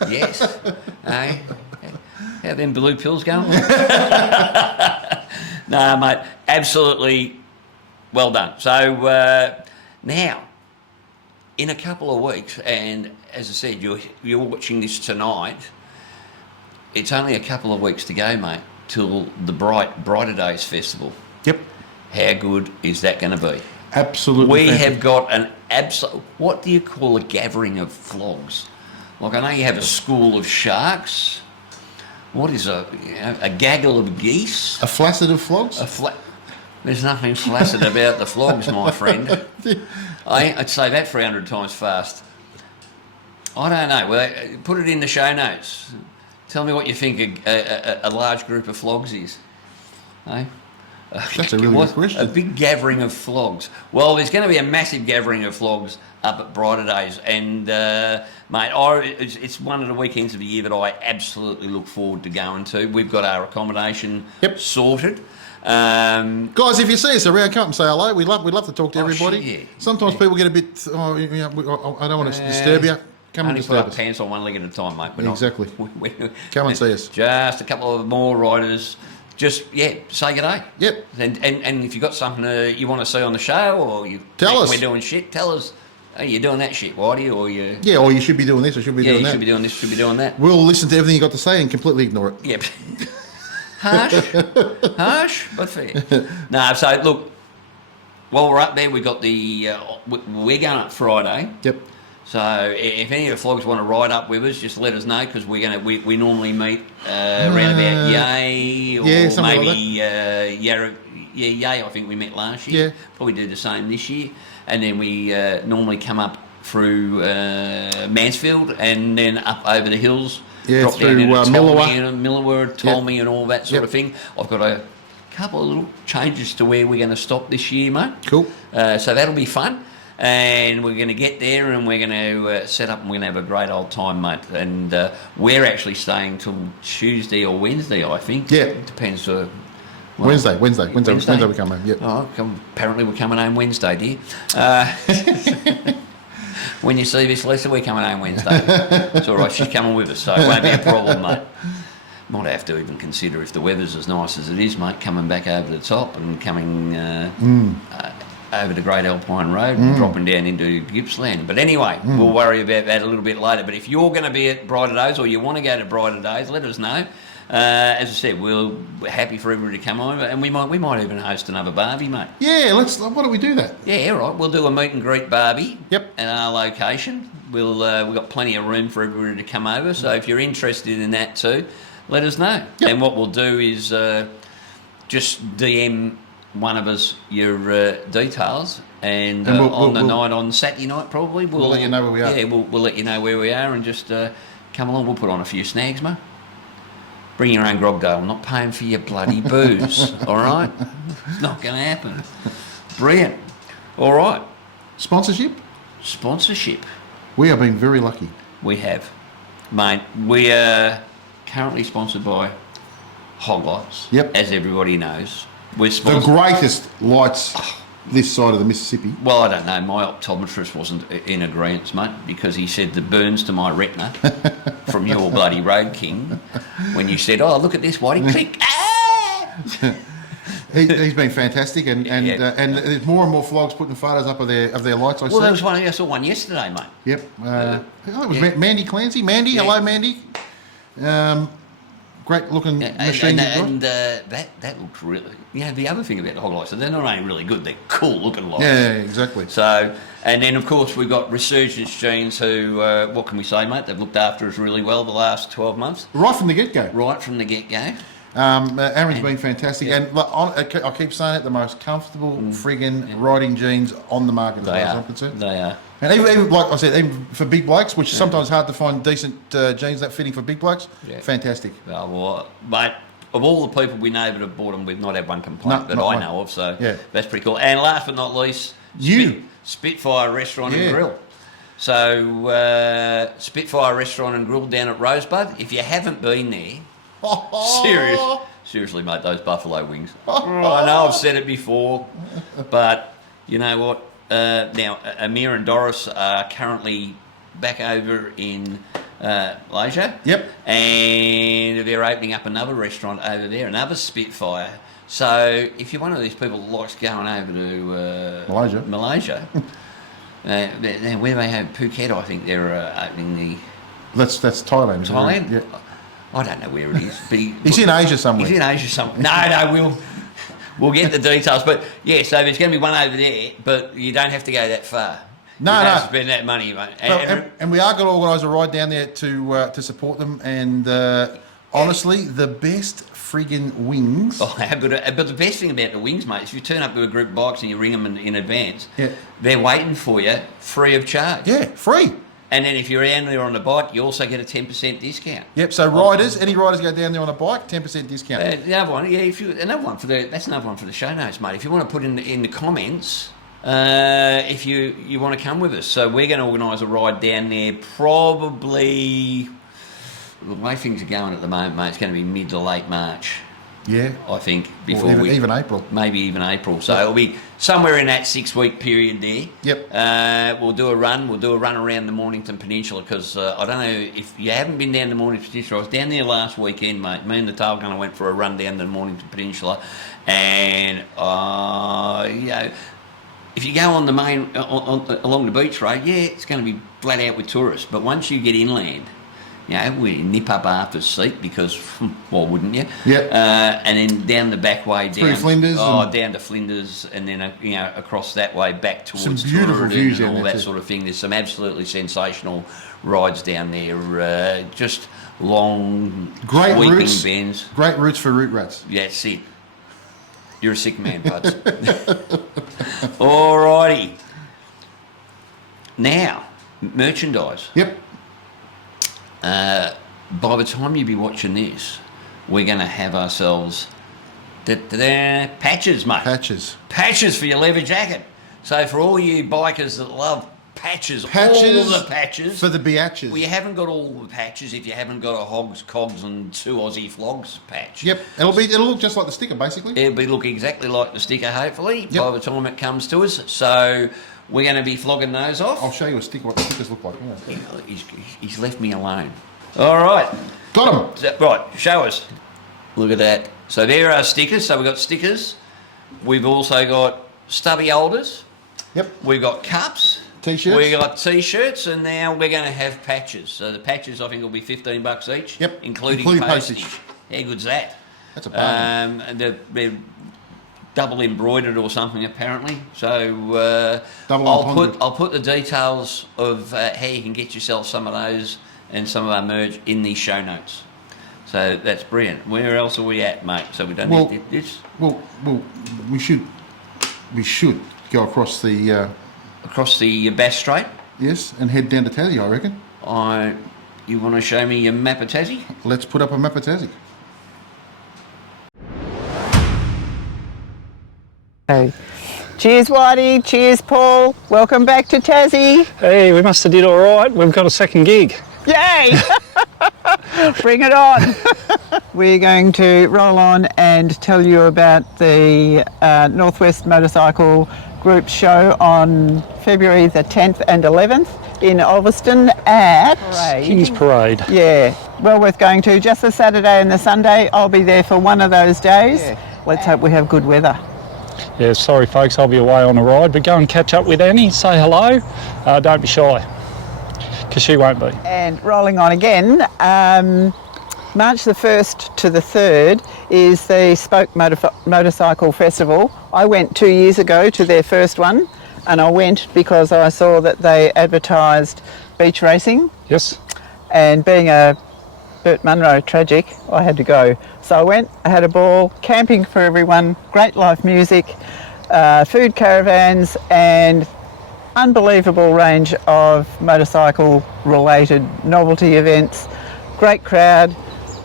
yes. Hey, how them blue pills going? No, mate, absolutely well done. So now, in a couple of weeks, and as I said, you're watching this tonight. It's only a couple of weeks to go, mate, till the Brighter Days Festival. Yep. How good is that going to be? Absolutely. We have got an absolute, what do you call a gathering of flogs? Like, I know you have a school of sharks. What is a gaggle of geese? A flacid of flogs? There's nothing flaccid about the flogs, my friend. I'd say that 300 times fast. I don't know. Well, put it in the show notes. Tell me what you think a large group of flogs is. Eh? That's a really good question. A big gathering of flogs. Well, there's going to be a massive gathering of flogs up at Brighter Days, and mate, it's one of the weekends of the year that I absolutely look forward to going to. We've got our accommodation sorted. Guys, if you see us around, come and say hello. We'd love to talk to everybody. Shit, yeah. Sometimes people get a bit. I don't want to disturb you. Come and Only put disturb our us. pants on one leg at a time, mate. We're Exactly. Not, Come and see us. Just a couple of more riders. Just say good day. Yep. And if you've got something you want to see on the show, or you Tell think us. we're doing shit, tell us. Hey, you're doing that shit, Whitey, or you. Yeah, or you should be doing this, or should be doing you that. should be doing this, should be doing that. We'll listen to everything you got to say and completely ignore it. Yep. Harsh, but fair. No, so look, while we're up there, we got the we're going up Friday. Yep. So if any of the flogs want to ride up with us, just let us know, because we normally meet around about Yay, or yeah, something maybe like Yay. I think we met last year. Yeah. Probably do the same this year, and then we normally come up through Mansfield and then up over the hills. Yeah, drop through down into Millawa. Tolmy, and all that sort of Yep. thing. I've got a couple of little changes to where we're going to stop this year, mate. Cool. So that'll be fun. And we're going to get there, and we're going to set up, and we're going to have a great old time, mate. And we're actually staying till Tuesday or Wednesday, I think. Yeah. It depends. Wednesday we come home. Yep. Oh, apparently we're coming home Wednesday, dear. When you see this, Lisa, we're coming home Wednesday. It's all right, she's coming with us, so it won't be a problem, mate. Might have to even consider, if the weather's as nice as it is, mate, coming back over the top and coming over the Great Alpine Road and dropping down into Gippsland. But anyway, we'll worry about that a little bit later. But if you're going to be at Brighter Days, or you want to go to Brighter Days, let us know. As I said, we're happy for everybody to come over, and we might even host another barbie, mate. Yeah, why don't we do that? Yeah, right. We'll do a meet and greet barbie. Yep. At our location. We've got plenty of room for everybody to come over. So if you're interested in that too, let us know. Yep. And what we'll do is just DM one of us your details, and on the night, on Saturday night probably, we'll let you know where we are. Yeah, we'll let you know where we are, and just come along. We'll put on a few snags, mate. Bring your own grog, Dale. I'm not paying for your bloody booze. All right? It's not going to happen. Brilliant. All right. Sponsorship? Sponsorship. We are being very lucky. We have. Mate, we are currently sponsored by HOGLIGHTS. Yep. As everybody knows. We're The sponsored. greatest lights this side of the Mississippi. Well, I don't know. My optometrist wasn't in agreement, mate, because he said the burns to my retina from your bloody Road King when you said, "Oh, look at this, Whitey." Click. Ah! He's been fantastic, and Yeah. and there's more and more flogs putting photos up of their lights. I Well, see. there was one. I saw one yesterday, mate. Yep. It was yeah. Mandy Clancy. Mandy, Yeah. hello, Mandy. Great looking machine. And that looked really. You know, the other thing about the HOGLIGHTS, they're not only really good, they're cool looking lights. Yeah, exactly. So, and then of course we've got Resurgence Jeans, who, what can we say, mate? They've looked after us really well the last 12 months. Right from the get-go. Right from the get-go. Aaron's been fantastic, Yeah. and I keep saying it, the most comfortable friggin' riding jeans on the market, as far They as I'm are. concerned. They are. And even like I said, even for big blokes, which is sometimes hard to find decent jeans that fitting for big blokes, Yeah. fantastic. Oh, well, mate, of all the people we know that have bought them, we've not had one complaint No, that not I one. know of, so Yeah. that's pretty cool. And last but not least, You. Spitfire Restaurant Yeah. and Grill. So, Spitfire Restaurant and Grill down at Rosebud. If you haven't been there, seriously, mate, those buffalo wings. I know I've said it before, but you know what? Now, Amir and Doris are currently back over in Malaysia. Yep. And they're opening up another restaurant over there, another Spitfire. So if you're one of these people that likes going over to Malaysia, where they have Phuket, I think they're opening the That's Thailand. isn't it? Thailand. Yeah. I don't know where it is, but He's in Asia somewhere. He's in Asia somewhere. No, we'll get the details. But yeah, so there's going to be one over there, but you don't have to go that far. No, you don't no. have to spend that money, mate. And we are going to organise a ride down there to support them. And honestly, the best friggin' wings. Oh, but the best thing about the wings, mate, is if you turn up to a group of bikes and you ring them in advance, Yeah. they're waiting for you free of charge. Yeah, free. And then if you're down there on the bike, you also get a 10% discount. Yep. So any riders go down there on a bike, 10% discount. Another one, yeah. That's another one for the show notes, mate. If you want to put in the comments, if you want to come with us, so we're going to organise a ride down there. Probably the way things are going at the moment, mate. It's going to be mid to late March. Yeah. I think Or even April. maybe even April. So it'll be somewhere in that 6-week period there. Yep. We'll do a run. We'll do a run around the Mornington Peninsula because I don't know if you haven't been down the Mornington Peninsula. I was down there last weekend, mate. Me and the tail gunner went for a run down the Mornington Peninsula, and you know, if you go on the along the beach road, yeah, it's going to be flat out with tourists. But once you get inland, you we nip up Arthur's Seat because, why wouldn't you? Yep. And then down the back way down Flinders down to Flinders, and then across that way back towards some beautiful views and all there that too. sort of thing. There's some absolutely sensational rides down there. Just long, Great sweeping routes. bends. Great routes for route rats. Yeah, that's it. You're a sick man, Buds. Alrighty. Now, merchandise. Yep. By the time you be watching this, we're going to have ourselves patches, mate. Patches. Patches for your leather jacket. So for all you bikers that love patches, all the patches. For the biatches. Well, you haven't got all the patches if you haven't got a Hogs, Cogs and 2 Aussie Flogs patch. Yep. It'll look just like the sticker, basically. It'll be look exactly like the sticker, hopefully, Yep. by the time it comes to us. So we're going to be flogging those off. I'll show you what the stickers look like. Yeah. He's left me alone. All right. Got them. Right, show us. Look at that. So there are stickers. So we've got stickers. We've also got stubby holders. Yep. We've got cups. T-shirts. We've got T-shirts, and now we're going to have patches. So the patches, I think, will be $15 each. Yep. Including postage. How good's that? That's a bargain. And they're double embroidered or something, apparently. So I'll put the details of how you can get yourself some of those and some of our merch in the show notes. So that's brilliant. Where else are we at, mate? So we don't need this. Well, we should go across the Across the Bass Strait. yes, and head down to Tassie, I reckon. You want to show me your map of Tassie? Let's put up a map of Tassie. Okay. Cheers, Whitey. Cheers, Paul. Welcome back to Tassie. Hey, we must have did all right. We've got a second gig. Yay! Bring it on. We're going to roll on and tell you about the Northwest Motorcycle Group show on February the 10th and 11th in Ulverston at King's Parade. Yeah, well worth going to. Just the Saturday and the Sunday. I'll be there for one of those days. Yeah. Let's hope we have good weather. Yeah, sorry folks, I'll be away on a ride, but go and catch up with Annie, say hello. Don't be shy, because she won't be. And rolling on again, March the 1st to the 3rd is the Spoke Motorcycle Festival. I went 2 years ago to their first one, and I went because I saw that they advertised beach racing. Yes. And being a Burt Munro tragic, I had to go. So I went, I had a ball, camping for everyone, great live music, food caravans, and unbelievable range of motorcycle related novelty events. Great crowd.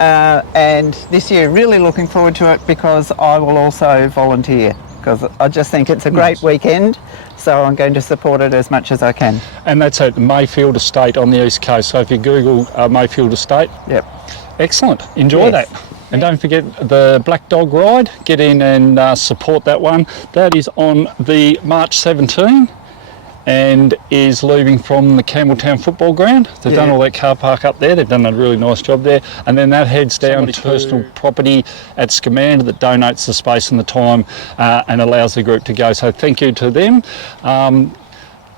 And this year really looking forward to it because I will also volunteer because I just think it's a great weekend, so I'm going to support it as much as I can. And that's at Mayfield Estate on the East Coast, so if you Google Mayfield Estate, Yep. Excellent, enjoy that. And don't forget the Black Dog Ride, get in and support that one. That is on the March 17 and is leaving from the Campbelltown football ground. They've done all that car park up there. They've done a really nice job there. And then that heads down to personal property at Scamander that donates the space and the time and allows the group to go. So thank you to them.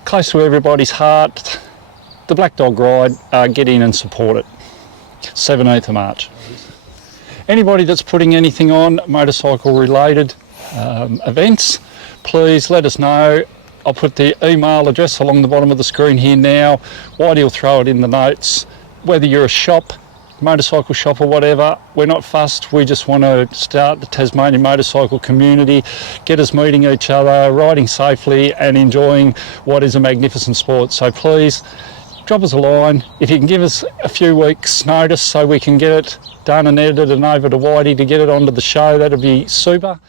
Close to everybody's heart, the Black Dog Ride, get in and support it. 17th of March. Anybody that's putting anything on motorcycle related events, please let us know. I'll put the email address along the bottom of the screen here now. Whitey will throw it in the notes. Whether you're a shop, motorcycle shop or whatever, we're not fussed. We just want to start the Tasmanian motorcycle community, get us meeting each other, riding safely and enjoying what is a magnificent sport. So please drop us a line. If you can give us a few weeks notice so we can get it done and edited and over to Whitey to get it onto the show, that'd be super.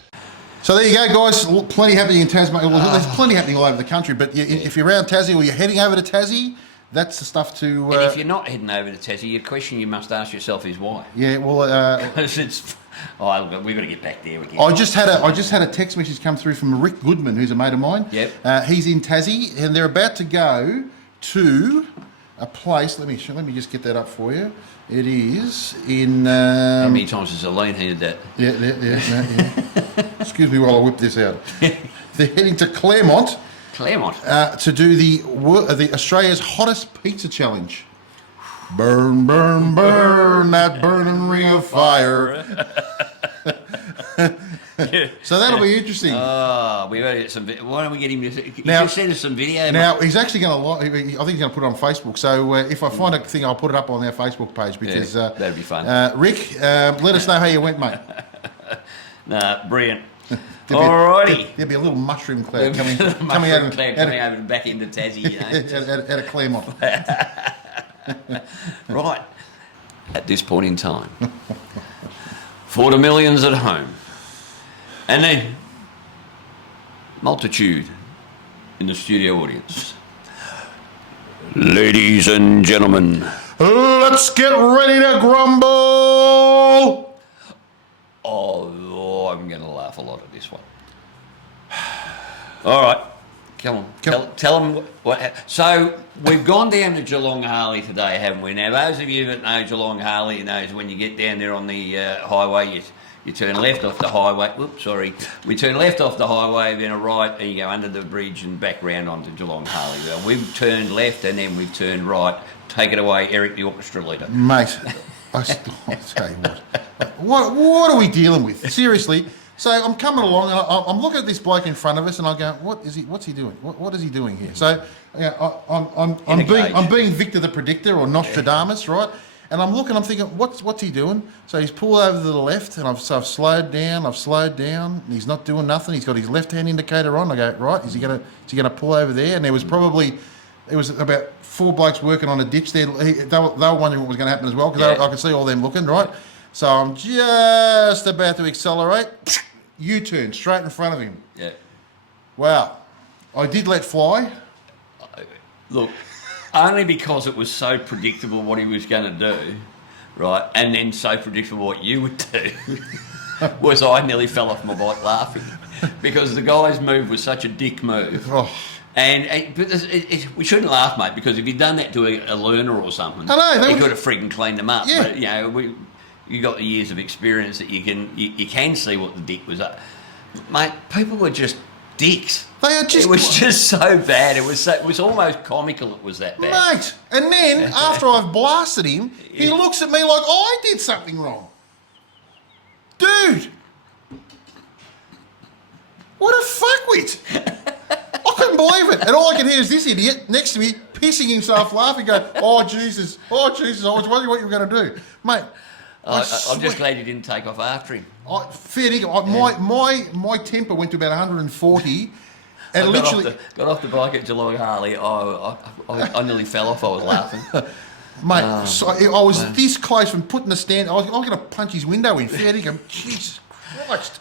So there you go, guys. Plenty happening in Tasmania. Well, there's plenty happening all over the country, but if you're around Tassie or you're heading over to Tassie, that's the stuff to... and if you're not heading over to Tassie, your question you must ask yourself is why? Yeah, well... Because it's... Oh, we've got to get back there again. I just had a text message come through from Rick Goodman, who's a mate of mine. Yep. He's in Tassie, and they're about to go to a place... Let me just get that up for you. It is in... How many times has Elaine heard that? Yeah. Excuse me while I whip this out. They're heading to Claremont. Claremont. To do the Australia's Hottest Pizza Challenge. Burn, burn, burn, that burning ring of fire. So that'll be interesting. Oh, we got to get some. Why don't we get him to Now- just send us some video? Now mate. he's actually going to. I think he's going to put it on Facebook. So if I find a thing, I'll put it up on our Facebook page because that'd be fun. Rick, let us know how you went, mate. Nah, brilliant. Alrighty. There'll be a little mushroom cloud coming out of over back into Tassie, you know. out of Claremont. Right. At this point in time, for the millions at home, and the multitude in the studio audience, ladies and gentlemen, Let's get ready to grumble. oh, I'm going to laugh a lot at this one. All right. Come on, tell them what. So we've gone down to Geelong Harley today, haven't we? Now, those of you that know Geelong Harley knows when you get down there on the highway, you turn left off the highway. Whoops, sorry. We turn left off the highway, then a right, and you go under the bridge and back round onto Geelong Harley. Well, we've turned left and then we've turned right. Take it away, Eric, the orchestra leader. Mate, I tell you what are we dealing with? Seriously. So I'm coming along and I'm looking at this bloke in front of us and I go, what's he doing? What is he doing here? So I'm being Victor the Predictor or Nostradamus, right? And I'm looking, I'm thinking, what's he doing? So he's pulled over to the left and I've slowed down, and he's not doing nothing. He's got his left-hand indicator on. I go, right, is he gonna pull over there? And there was about 4 blokes working on a ditch there. They were wondering what was going to happen as well because I could see all them looking, right? So I'm just about to accelerate. U-turn straight in front of him. Yeah. Wow. I did let fly. Look, only because it was so predictable what he was going to do, right, and then so predictable what you would do, was I nearly fell off my bike laughing because the guy's move was such a dick move. Oh. But we shouldn't laugh, mate, because if you'd done that to a learner or something, he could have freaking cleaned them up. Yeah. But, you know, you got the years of experience that you can see what the dick was up. Mate, people were just dicks. They are just. It was just so bad. It was almost comical. It was that bad. Mate, and then after I've blasted him, he looks at me like I did something wrong. Dude, what a fuckwit! I couldn't believe it, and all I can hear is this idiot next to me pissing himself laughing, going, "Oh Jesus, I was wondering what you were going to do, mate." I'm just glad you didn't take off after him. Fair dinkum. My temper went to about 140, and I literally got off the bike at Geelong Harley. I nearly fell off. I was laughing. Mate, so I was this close from putting the stand. I was going to punch his window in. Fair dinkum. Jesus Christ.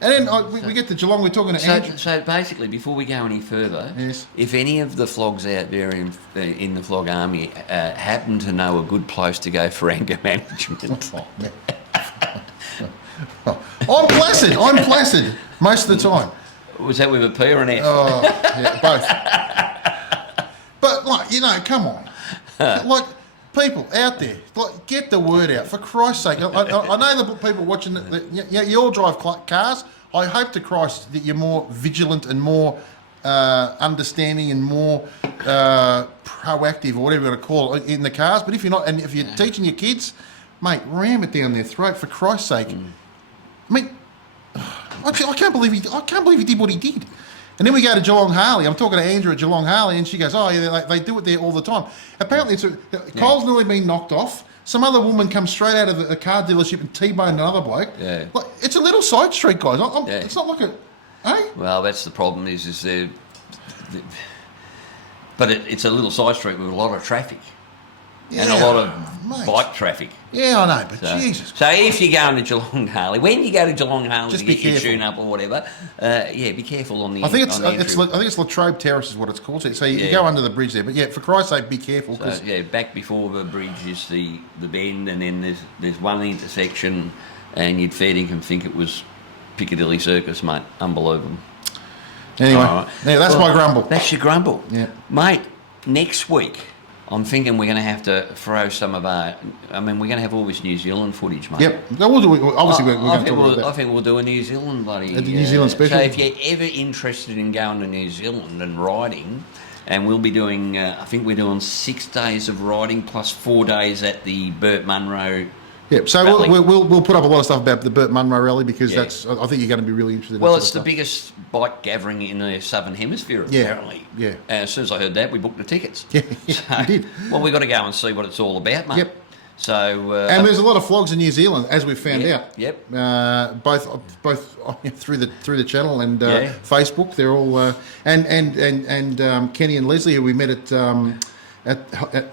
And then we get to Geelong, we're talking to Andrew. So basically, before we go any further, Yes. if any of the flogs out there in the flog army happen to know a good place to go for anger management, I'm placid most of the time. was that with a P or an F? Oh, yeah, both. But, come on. People out there, get the word out, for Christ's sake. I know the people watching, you all drive cars. I hope to Christ that you're more vigilant and more understanding and more proactive, or whatever you want to call it, in the cars. But if you're not, and if you're teaching your kids, mate, ram it down their throat, for Christ's sake. I mean, I can't believe he did what he did. And then we go to Geelong Harley. I'm talking to Andrew at Geelong Harley, and she goes, "Oh, yeah, they do it there all the time." Apparently, Cole's nearly been knocked off. Some other woman comes straight out of a car dealership and T-boned another bloke. Yeah. It's a little side street, guys. It's not like Well, that's the problem. But it's a little side street with a lot of traffic. And a lot of bike traffic. Yeah, I know, but Jesus. So if you're going to Geelong Harley, when you go to Geelong Harley Just to be get your careful. tune up or whatever, be careful on the. I think it's entry. Latrobe Terrace is what it's called. So you go under the bridge there, but for Christ's sake, be careful. So, back before the bridge is the bend, and then there's one intersection, and you'd fair dinkum think it was Piccadilly Circus, mate. Unbelievable. Anyway, All right. That's my grumble. That's your grumble. Yeah. Mate, next week, I'm thinking we're going to have to throw some of our... we're going to have all this New Zealand footage, mate. Yep. Obviously, we're going to talk about that. I think we'll do a New Zealand bloody... A New Zealand special. So if you're ever interested in going to New Zealand and riding, and we'll be doing. I think we're doing 6 days of riding plus 4 days at the Burt Munro. Yeah, so rally. we'll put up a lot of stuff about the Burt Munro rally because Yeah. I think you're going to be really interested in Well, that it's sort the of biggest bike gathering in the Southern Hemisphere, Yeah, apparently. yeah. As soon as I heard that, we booked the tickets. Yeah, you did. Well, we've got to go and see what it's all about, mate. Yep. So. And there's a lot of flogs in New Zealand, as we've found Yep, out. yep. Both through the channel and Yeah. Facebook. They're all and Kenny and Leslie, who we met at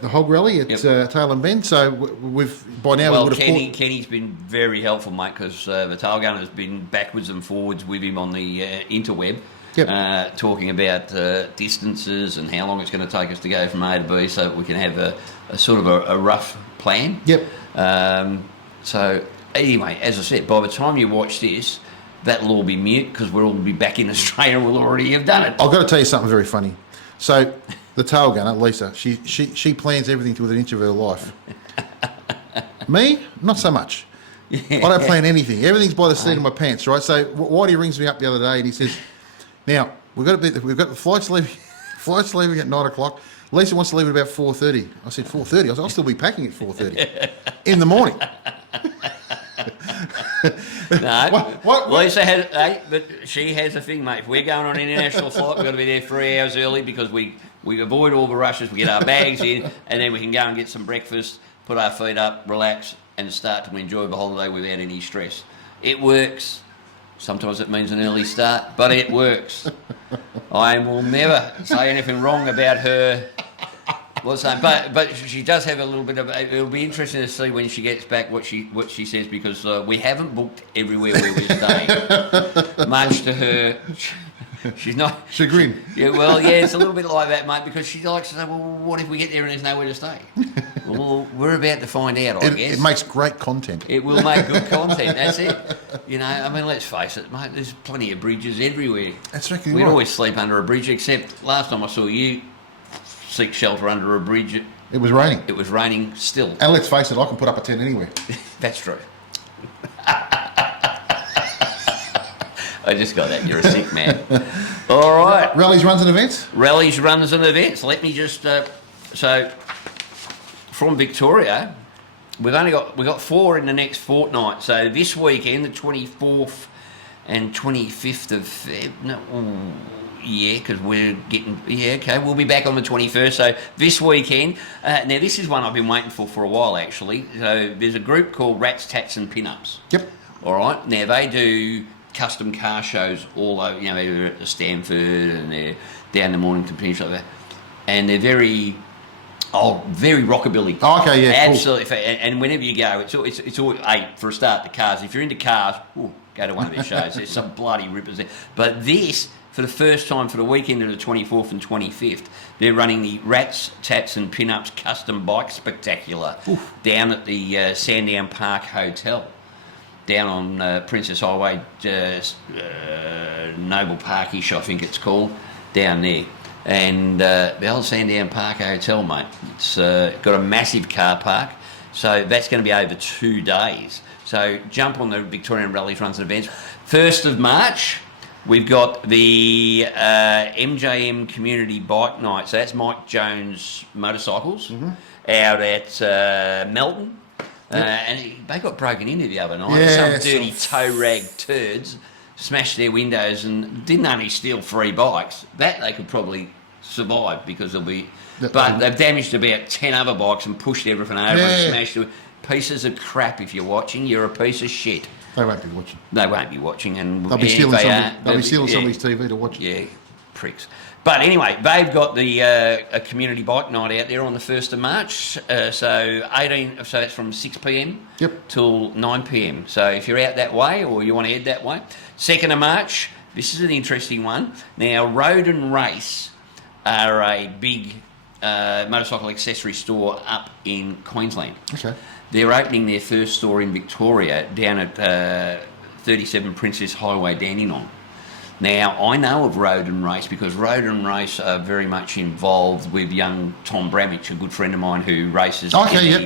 the Hog Rally at Tail and Bend. So we've by now we Well, would have Kenny's been very helpful, mate, because the tail gunner has been backwards and forwards with him on the interweb, Yep. talking about distances and how long it's going to take us to go from A to B, so that we can have a sort of a rough plan. Yep. So anyway, as I said, by the time you watch this, that'll all be mute because we'll all be back in Australia and we'll already have done it. I've got to tell you something very funny. So the tail gunner, Lisa, she plans everything to within an inch of her life. Me, not so much. I don't plan anything. Everything's by the seat of my pants, right? So Whitey rings me up the other day and he says, "Now we've got the flights leaving at 9 o'clock. Lisa wants to leave at about 4:30." I said 4:30. I said I'll still be packing at 4:30 in the morning. No, What- Lisa has, but she has a thing, mate. If we're going on an international flight, we've got to be there 3 hours early because we avoid all the rushes. We get our bags in, and then we can go and get some breakfast, put our feet up, relax, and start to enjoy the holiday without any stress. It works. Sometimes it means an early start, but it works. I will never say anything wrong about her. But she does have a little bit of. It'll be interesting to see when she gets back what she says because we haven't booked everywhere where we're staying. Much to her, she's not Chagrin. Yeah, well, yeah, it's a little bit like that, mate, because she likes to say, well, what if we get there and there's nowhere to stay? Well, we're about to find out, I guess. It makes great content. It will make good content, that's it. You know, I mean, let's face it, mate, there's plenty of bridges everywhere. That's exactly We'd right. always sleep under a bridge, except last time I saw you seek shelter under a bridge, It was raining. it was raining still. And let's face it, I can put up a tent anywhere. That's true. I just got that. You're a sick man. All right. Rallies, runs and events? Rallies, runs and events. Let me just... so, from Victoria, we've got 4 in the next fortnight. So this weekend, the 24th and 25th of Feb... No, yeah, because we're getting... Yeah, okay, we'll be back on the 21st. So this weekend... now, this is one I've been waiting for a while, actually. So there's a group called Rats, Tats and Pinups. Yep. All right. Now, they do custom car shows all over, you know, they're at the Stanford and they're down the Mornington Peninsula, like that. And they're very rockabilly. Oh, okay, yeah, cool. Absolutely. And whenever you go, it's all, hey, for a start, the cars. If you're into cars, go to one of their shows. There's some bloody rippers there. But this, for the first time for the weekend of the 24th and 25th, they're running the Rats, Tats and Pinups Custom Bike Spectacular down at the Sandown Park Hotel. Down on Princess Highway, Noble Parkish, I think it's called, down there. And the old Sandown Park Hotel, mate, it's got a massive car park, so that's going to be over 2 days. So jump on the Victorian Rallies, Runs and Events. 1st of March, we've got the MJM Community Bike Night. So that's Mike Jones Motorcycles out at Melton. And they got broken into the other night. Yeah, Some dirty toe-rag turds smashed their windows and didn't only steal 3 bikes. That they could probably survive because they'll be... But they've damaged about 10 other bikes and pushed everything over and smashed it. Pieces of crap. If you're watching, you're a piece of shit. They won't be watching. They won't be watching. And They'll be stealing, they'll be stealing somebody's TV to watch it. Yeah, pricks. But anyway, they've got the a community bike night out there on the 1st of March. So that's from 6 p.m. till 9 p.m. So if you're out that way or you want to head that way. 2nd of March, this is an interesting one. Now, Road and Race are a big motorcycle accessory store up in Queensland. Okay. They're opening their first store in Victoria down at 37 Princess Highway, Dandenong. Now, I know of Road and Race because Road and Race are very much involved with young Tom Bramich, a good friend of mine who races in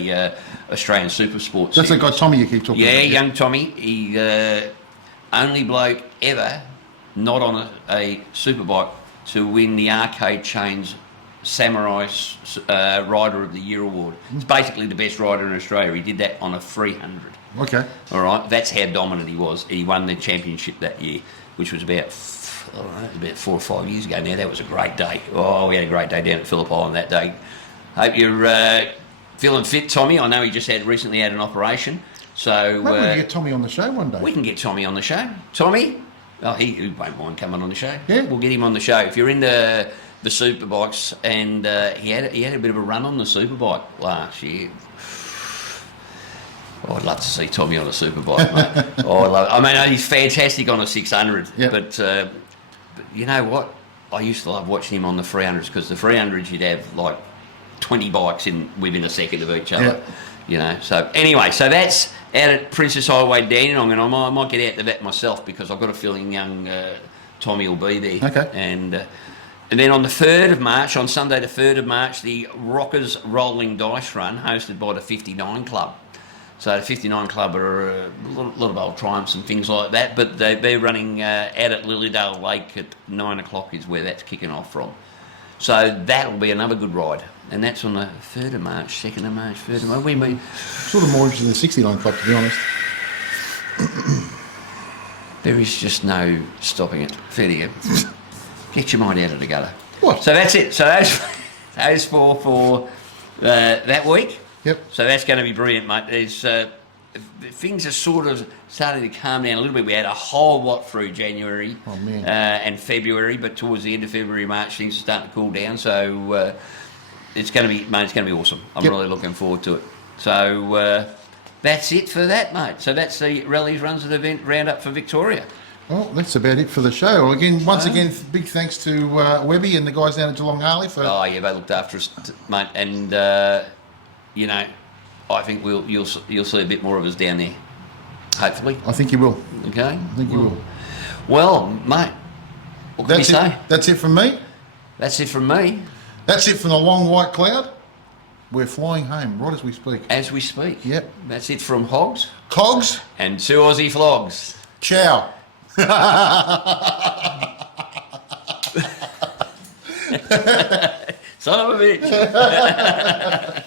the Australian Super Sports. That's that guy Tommy you keep talking about. Yeah, young Tommy. He only bloke ever not on a superbike to win the Arcade Chains Samurai Rider of the Year award. It's basically the best rider in Australia. He did that on a 300. Okay. All right, that's how dominant he was. He won the championship that year, which was about 4 or 5 years ago now. That was a great day. Oh, we had a great day down at Phillip Island that day. Hope you're feeling fit, Tommy. I know he just recently had an operation. So Maybe we can get Tommy on the show one day. we can get Tommy on the show. Tommy, he won't mind coming on the show. Yeah. We'll get him on the show. If you're in the superbikes, and he had a bit of a run on the superbike last year. Oh, I'd love to see Tommy on a superbike, mate. Oh, I mean, he's fantastic on a 600. Yep. But you know what? I used to love watching him on the 300s, because the 300s you'd have like 20 bikes within a second of each other. Yep. You know. So anyway, so that's out at Princess Highway Dandenong, and I might get out to that myself, because I've got a feeling young Tommy will be there. Okay. And then on the 3rd of March, on Sunday the 3rd of March, the Rockers Rolling Dice Run, hosted by the 59 Club. So the 59 Club are a lot of old Triumphs and things like that, but they're running out at Lilydale Lake at 9 o'clock is where that's kicking off from. So that'll be another good ride. And that's on the 3rd of March, 2nd of March, 3rd of March. We mean, Sort of more interested in the 69 Club, to be honest. there is just no stopping it. Fair to you. Get your mind out of the gutter. What? So that's it. So those for that week. Yep. So that's going to be brilliant, mate. There's things are sort of starting to calm down a little bit. We had a whole lot through January and February, but towards the end of February, March, things are starting to cool down. So it's going to be, mate. It's going to be awesome. I'm really looking forward to it. So that's it for that, mate. So that's the Rallies Runs and Event Roundup for Victoria. Well, that's about it for the show. Well, again, once again, big thanks to Webby and the guys down at Geelong Harley for. Oh yeah, they looked after us, mate, and you know, I think you'll see a bit more of us down there, hopefully. I think you will. Okay. I think you will. Well, mate, what can we say? That's it from me. That's it from me. That's it from the long white cloud. We're flying home right as we speak. As we speak. Yep. That's it from Hogs Cogs. and 2 Aussie Flogs. Ciao. Son of a bitch.